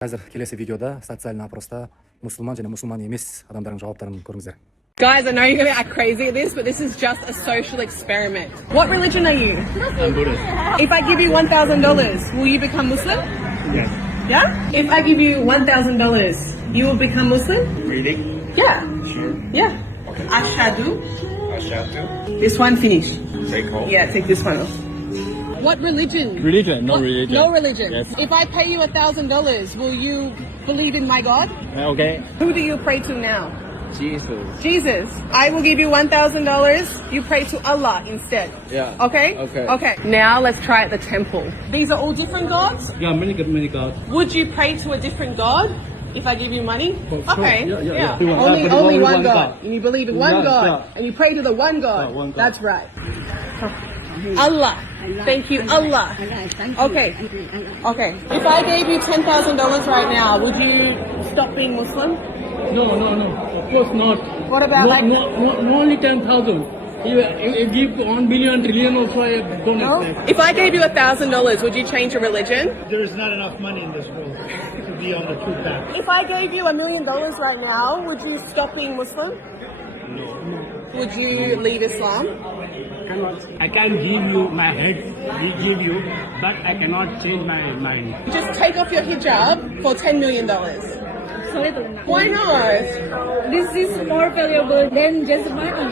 Қазір келесі видеода социальный опроста мұсылман және мұсылман емес адамдардың жауаптарын көріңіздер. Guys, I know you're gonna act crazy at this, but this is just a social experiment. What religion are you? I'm Buddhist. If I give you $1,000, will you become Muslim? Yes. Yeah? If I give you $1,000, you will become Muslim? Really? Yeah. Sure. Yeah. Okay. Ashhadu. Ashhadu. This one, finish. Take home. Yeah, take this one off. What religion? Religion, no What? religion. No religion. Yes. If I pay you $1,000, will you believe in my God? Okay. Who do you pray to now? Jesus. Jesus. I will give you $1,000. You pray to Allah instead. Yeah. Okay? Okay. Okay. Now let's try at the temple. These are all different gods? Yeah, many gods. Would you pray to a different god if I give you money? Of course. Okay. Yeah. Only one god. And you believe in one Yeah, god. yeah. And you pray to the one god. Yeah, one God. That's right. Allah. Thank you, Allah. Okay. Okay. If I gave you $10,000 right now, would you stop being Muslim? No. Of course not. What about no, only 10,000. If you give 1 billion, trillion also, I don't No? expect. If I gave you $1,000, would you change your religion? There is not enough money in this world to be on the true path. If I gave you $1 million right now, would you stop being Muslim? No. Would you leave Islam? I can give you my head, we give you, but I cannot change my mind. Just take off your hijab for $10 million. Why not? This is more valuable than just money.